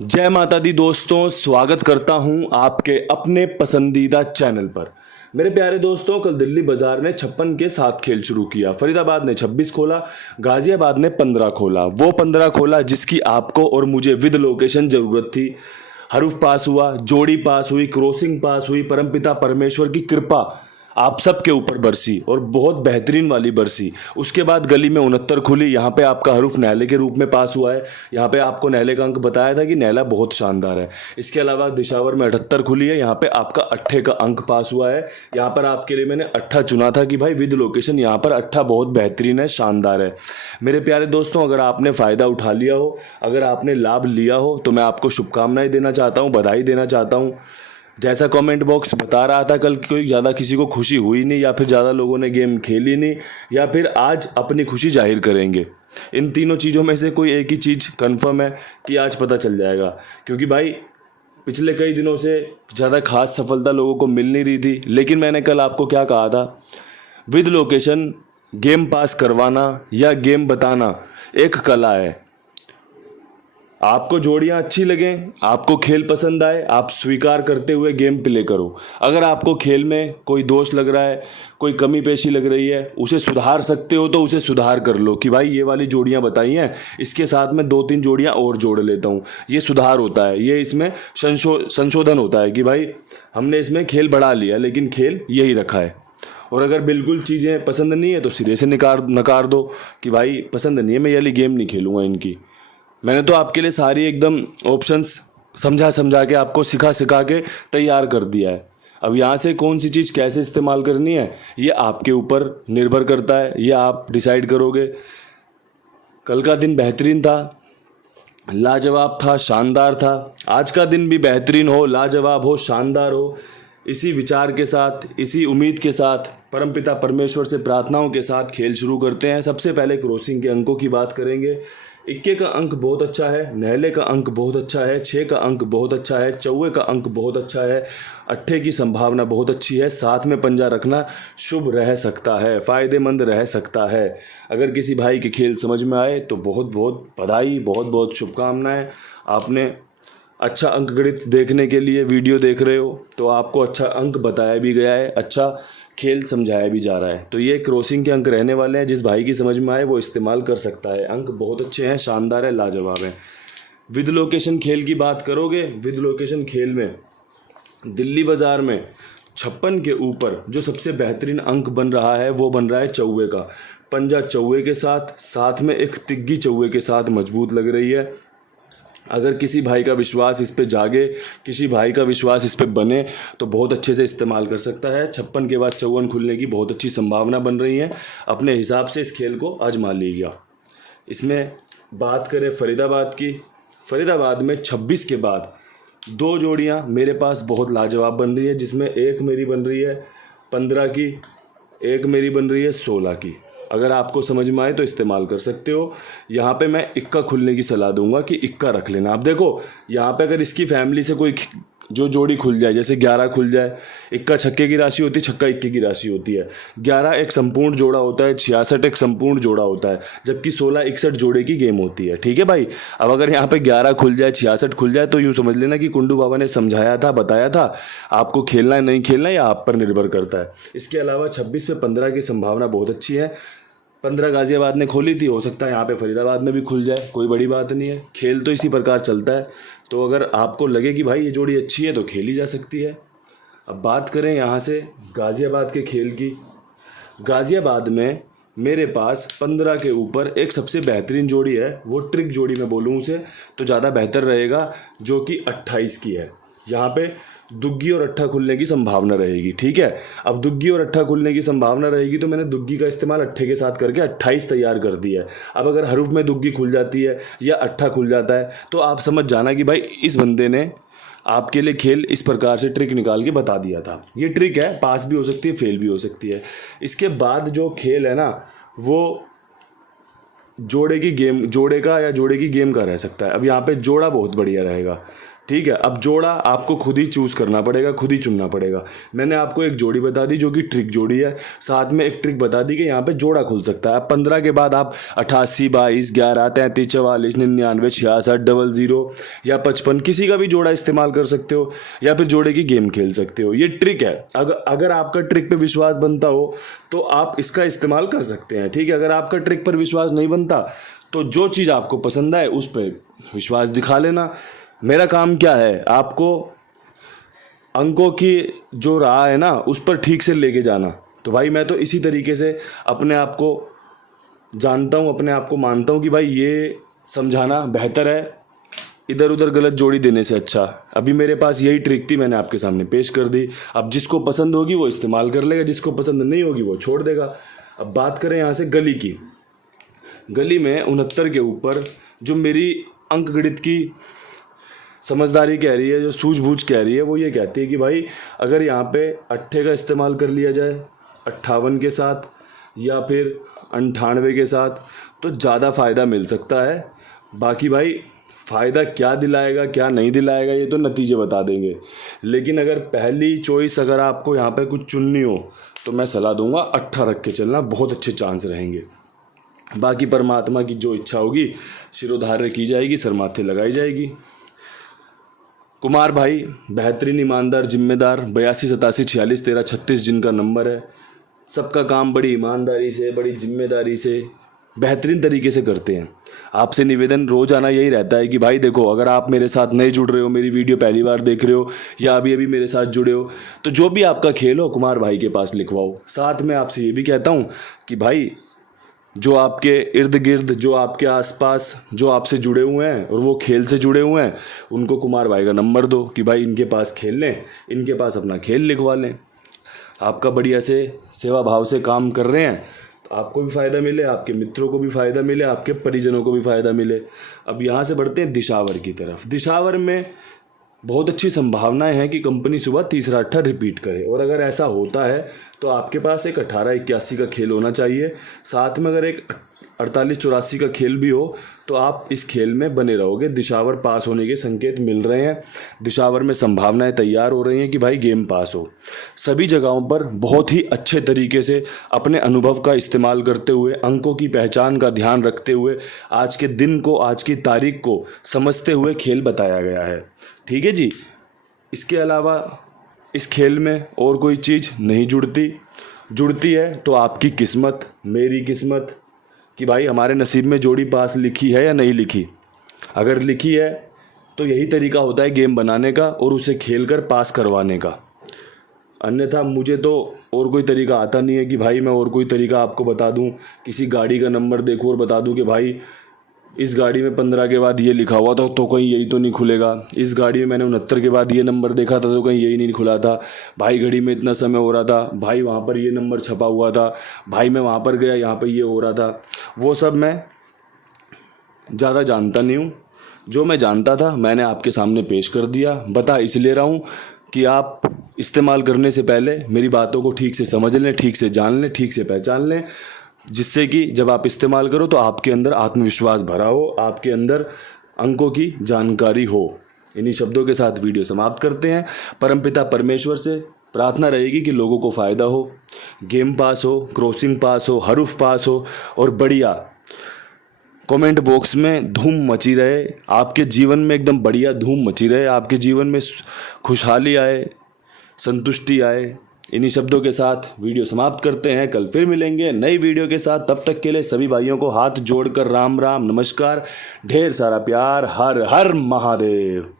जय माता दी दोस्तों, स्वागत करता हूं आपके अपने पसंदीदा चैनल पर। मेरे प्यारे दोस्तों, कल दिल्ली बाजार ने 56 के साथ खेल शुरू किया। फरीदाबाद ने 26 खोला, गाजियाबाद ने 15 खोला। वो 15 खोला जिसकी आपको और मुझे विद लोकेशन ज़रूरत थी। हरूफ पास हुआ, जोड़ी पास हुई, क्रॉसिंग पास हुई। परमपिता परमेश्वर की कृपा आप सबके ऊपर बरसी और बहुत बेहतरीन वाली बरसी। उसके बाद गली में 69 खुली। यहाँ पे आपका हरूफ नैले के रूप में पास हुआ है। यहाँ पे आपको नैले का अंक बताया था कि नैला बहुत शानदार है। इसके अलावा दिशावर में 78 खुली है। यहाँ पे आपका 8 का अंक पास हुआ है। यहाँ पर आपके लिए मैंने 8 चुना था कि भाई विद लोकेशन यहाँ पर 8 बहुत बेहतरीन है, शानदार है। मेरे प्यारे दोस्तों, अगर आपने फ़ायदा उठा लिया हो, अगर आपने लाभ लिया हो, तो मैं आपको शुभकामनाएं देना चाहता हूँ, बधाई देना चाहता हूँ। जैसा कमेंट बॉक्स बता रहा था कल, कोई ज़्यादा किसी को खुशी हुई नहीं, या फिर ज़्यादा लोगों ने गेम खेली नहीं, या फिर आज अपनी खुशी जाहिर करेंगे। इन तीनों चीज़ों में से कोई एक ही चीज़ कंफर्म है कि आज पता चल जाएगा। क्योंकि भाई पिछले कई दिनों से ज़्यादा खास सफलता लोगों को मिल नहीं रही थी। लेकिन मैंने कल आपको क्या कहा था, विद लोकेशन गेम पास करवाना या गेम बताना एक कला है। आपको जोड़ियां अच्छी लगें, आपको खेल पसंद आए, आप स्वीकार करते हुए गेम प्ले करो। अगर आपको खेल में कोई दोष लग रहा है, कोई कमी पेशी लग रही है, उसे सुधार सकते हो तो उसे सुधार कर लो कि भाई ये वाली जोड़ियां बताई हैं, इसके साथ में 2-3 जोड़ियां और जोड़ लेता हूँ। ये सुधार होता है, ये इसमें संशोधन होता है कि भाई हमने इसमें खेल बढ़ा लिया लेकिन खेल यही रखा है। और अगर बिल्कुल चीज़ें पसंद नहीं है तो सिरे से नकार दो कि भाई पसंद नहीं है, मैं ये वाली गेम नहीं खेलूँगा इनकी। मैंने तो आपके लिए सारी एकदम ऑप्शंस समझा समझा के, आपको सिखा के तैयार कर दिया है। अब यहाँ से कौन सी चीज़ कैसे इस्तेमाल करनी है ये आपके ऊपर निर्भर करता है, ये आप डिसाइड करोगे। कल का दिन बेहतरीन था, लाजवाब था, शानदार था। आज का दिन भी बेहतरीन हो, लाजवाब हो, शानदार हो। इसी विचार के साथ, इसी उम्मीद के साथ, परमपिता परमेश्वर से प्रार्थनाओं के साथ खेल शुरू करते हैं। सबसे पहले क्रॉसिंग के अंकों की बात करेंगे। 21 का अंक बहुत अच्छा है, नहले का अंक बहुत अच्छा है, 6 का अंक बहुत अच्छा है, चौवे का अंक बहुत अच्छा है, 8 की संभावना बहुत अच्छी है। साथ में पंजा रखना शुभ रह सकता है, फ़ायदेमंद रह सकता है। अगर किसी भाई के खेल समझ में आए तो बहुत बहुत बधाई, बहुत बहुत शुभकामनाएं। आपने अच्छा अंक गणित देखने के लिए वीडियो देख रहे हो तो आपको अच्छा अंक बताया भी गया है, अच्छा खेल समझाया भी जा रहा है। तो ये क्रॉसिंग के अंक रहने वाले हैं। जिस भाई की समझ में आए वो इस्तेमाल कर सकता है। अंक बहुत अच्छे हैं, शानदार है, लाजवाब है। विद लोकेशन खेल की बात करोगे, विद लोकेशन खेल में दिल्ली बाज़ार में 56 के ऊपर जो सबसे बेहतरीन अंक बन रहा है वो बन रहा है चौवे का। पंजा चौवे के साथ, साथ में एक तिग्गी चौवे के साथ मजबूत लग रही है। अगर किसी भाई का विश्वास इस पे जागे, किसी भाई का विश्वास इस पे बने तो बहुत अच्छे से इस्तेमाल कर सकता है। 56 के बाद 54 खुलने की बहुत अच्छी संभावना बन रही है। अपने हिसाब से इस खेल को आजमा लीजिएगा। इसमें बात करें फरीदाबाद की, फरीदाबाद में 26 के बाद 2 जोड़ियां मेरे पास बहुत लाजवाब बन रही है, जिसमें एक मेरी बन रही है 15 की, एक मेरी बन रही है 16 की। अगर आपको समझ में आए तो इस्तेमाल कर सकते हो। यहाँ पे मैं इक्का खुलने की सलाह दूंगा कि इक्का रख लेना। आप देखो यहाँ पे अगर इसकी फैमिली से कोई जो जोड़ी खुल जाए, जैसे 11 खुल जाए, इक्का छक्के की राशि होती है, छक्का इक्के की राशि होती है। 11 एक संपूर्ण जोड़ा होता है, 66 एक संपूर्ण जोड़ा होता है, जबकि 16 61 जोड़े की गेम होती है। ठीक है भाई। अब अगर यहाँ पे 11 खुल जाए, 66 खुल जाए तो यूँ समझ लेना कि कुंडू बाबा ने समझाया था, बताया था। आपको खेलना है नहीं खेलना, या आप पर निर्भर करता है। इसके अलावा 26 पे 15 की संभावना बहुत अच्छी है। 15 गाजियाबाद ने खोली थी, हो सकता है यहाँ पे फरीदाबाद में भी खुल जाए, कोई बड़ी बात नहीं है। खेल तो इसी प्रकार चलता है। तो अगर आपको लगे कि भाई ये जोड़ी अच्छी है तो खेली जा सकती है। अब बात करें यहाँ से गाज़ियाबाद के खेल की। गाज़ियाबाद में मेरे पास 15 के ऊपर एक सबसे बेहतरीन जोड़ी है, वो ट्रिक जोड़ी में बोलूँ उसे तो ज़्यादा बेहतर रहेगा, जो कि 28 की है। यहाँ पे दुग्गी और अट्ठा खुलने की संभावना रहेगी। ठीक है। अब दुग्गी और अट्ठा खुलने की संभावना रहेगी तो मैंने दुग्गी का इस्तेमाल अट्ठे के साथ करके 28 तैयार कर दिया है। अब अगर हरूफ में दुग्गी खुल जाती है या अट्ठा खुल जाता है तो आप समझ जाना कि भाई इस बंदे ने आपके लिए खेल इस प्रकार से ट्रिक निकाल के बता दिया था। ये ट्रिक है, पास भी हो सकती है, फेल भी हो सकती है। इसके बाद जो खेल है ना, वो जोड़े का या जोड़े की गेम का रह सकता है। अब यहाँ पे जोड़ा बहुत बढ़िया रहेगा। ठीक है। अब जोड़ा आपको खुद ही चूज़ करना पड़ेगा, खुद ही चुनना पड़ेगा। मैंने आपको एक जोड़ी बता दी जो कि ट्रिक जोड़ी है, साथ में एक ट्रिक बता दी कि यहाँ पे जोड़ा खुल सकता है। अब 15 के बाद आप 88, 22, 11, 33, 44, 99, 66, 00 या 55 किसी का भी जोड़ा इस्तेमाल कर सकते हो, या फिर जोड़े की गेम खेल सकते हो। ये ट्रिक है। अगर आपका ट्रिक पे विश्वास बनता हो तो आप इसका इस्तेमाल कर सकते हैं, ठीक है। अगर आपका ट्रिक पर विश्वास नहीं बनता तो जो चीज़ आपको पसंद आए उस पर विश्वास दिखा लेना। मेरा काम क्या है, आपको अंकों की जो राह है ना उस पर ठीक से लेके जाना। तो भाई मैं तो इसी तरीके से अपने आप को जानता हूँ, अपने आप को मानता हूँ कि भाई ये समझाना बेहतर है इधर उधर गलत जोड़ी देने से अच्छा। अभी मेरे पास यही ट्रिक थी, मैंने आपके सामने पेश कर दी। अब जिसको पसंद होगी वो इस्तेमाल कर लेगा, जिसको पसंद नहीं होगी वो छोड़ देगा। अब बात करें यहाँ से गली की। गली में 69 के ऊपर जो मेरी अंक गणित की समझदारी कह रही है, जो सूझबूझ कह रही है, वो ये कहती है कि भाई अगर यहाँ पे 8 का इस्तेमाल कर लिया जाए 58 के साथ या फिर 98 के साथ तो ज़्यादा फ़ायदा मिल सकता है। बाकी भाई फ़ायदा क्या दिलाएगा क्या नहीं दिलाएगा ये तो नतीजे बता देंगे। लेकिन अगर पहली चॉइस अगर आपको यहाँ पे कुछ चुननी हो तो मैं सलाह दूंगा 18 रख के चलना, बहुत अच्छे चांस रहेंगे। बाकी परमात्मा की जो इच्छा होगी शिरोधार्य की जाएगी, सर माथे लगाई जाएगी। कुमार भाई बेहतरीन, ईमानदार, जिम्मेदार, 82 87 46 13 36 जिनका नंबर है, सबका काम बड़ी ईमानदारी से बड़ी जिम्मेदारी से बेहतरीन तरीके से करते हैं। आपसे निवेदन रोज़ आना यही रहता है कि भाई देखो, अगर आप मेरे साथ नए जुड़ रहे हो, मेरी वीडियो पहली बार देख रहे हो या अभी अभी मेरे साथ जुड़े हो, तो जो भी आपका खेल हो कुमार भाई के पास लिखवाओ। साथ में आपसे ये भी कहता हूँ कि भाई जो आपके इर्द गिर्द, जो आपके आसपास, जो आपसे जुड़े हुए हैं और वो खेल से जुड़े हुए हैं, उनको कुमार भाई का नंबर दो कि भाई इनके पास खेल लें, इनके पास अपना खेल लिखवा लें। आपका बढ़िया से सेवा भाव से काम कर रहे हैं तो आपको भी फ़ायदा मिले, आपके मित्रों को भी फ़ायदा मिले, आपके परिजनों को भी फ़ायदा मिले। अब यहाँ से बढ़ते हैं दिशावर की तरफ। दिशावर में बहुत अच्छी संभावनाएं हैं कि कंपनी सुबह तीसरा अट्ठा रिपीट करे, और अगर ऐसा होता है तो आपके पास एक 18-81 का खेल होना चाहिए। साथ में अगर एक 48-84 का खेल भी हो तो आप इस खेल में बने रहोगे। दिशावर पास होने के संकेत मिल रहे हैं, दिशावर में संभावनाएं तैयार हो रही हैं कि भाई गेम पास हो। सभी जगहों पर बहुत ही अच्छे तरीके से अपने अनुभव का इस्तेमाल करते हुए, अंकों की पहचान का ध्यान रखते हुए, आज के दिन को, आज की तारीख को समझते हुए खेल बताया गया है। ठीक है जी। इसके अलावा इस खेल में और कोई चीज़ नहीं जुड़ती है तो आपकी किस्मत, मेरी किस्मत, कि भाई हमारे नसीब में जोड़ी पास लिखी है या नहीं लिखी। अगर लिखी है तो यही तरीका होता है गेम बनाने का और उसे खेल कर पास करवाने का। अन्यथा मुझे तो और कोई तरीका आता नहीं है कि भाई मैं और कोई तरीका आपको बता दूं, किसी गाड़ी का नंबर देखूं और बता दूं कि भाई इस गाड़ी में 15 के बाद ये लिखा हुआ था तो कहीं यही तो नहीं खुलेगा, इस गाड़ी में मैंने 69 के बाद ये नंबर देखा था तो कहीं यही नहीं खुला था, भाई घड़ी में इतना समय हो रहा था, भाई वहाँ पर ये नंबर छपा हुआ था, भाई मैं वहाँ पर गया यहाँ पर ये हो रहा था। वो सब मैं ज़्यादा जानता नहीं हूँ। जो मैं जानता था मैंने आपके सामने पेश कर दिया। बता इसलिए रहा हूँ कि आप इस्तेमाल करने से पहले मेरी बातों को ठीक से समझ लें, ठीक से जान लें, ठीक से पहचान लें, जिससे कि जब आप इस्तेमाल करो तो आपके अंदर आत्मविश्वास भरा हो, आपके अंदर अंकों की जानकारी हो। इन्हीं शब्दों के साथ वीडियो समाप्त करते हैं। परमपिता परमेश्वर से प्रार्थना रहेगी कि लोगों को फ़ायदा हो, गेम पास हो, क्रॉसिंग पास हो, हरूफ पास हो और बढ़िया कमेंट बॉक्स में धूम मची रहे, आपके जीवन में एकदम बढ़िया धूम मची रहे, आपके जीवन में खुशहाली आए, संतुष्टि आए। इन्हीं शब्दों के साथ वीडियो समाप्त करते हैं। कल फिर मिलेंगे नई वीडियो के साथ। तब तक के लिए सभी भाइयों को हाथ जोड़कर राम राम, नमस्कार, ढेर सारा प्यार। हर हर महादेव।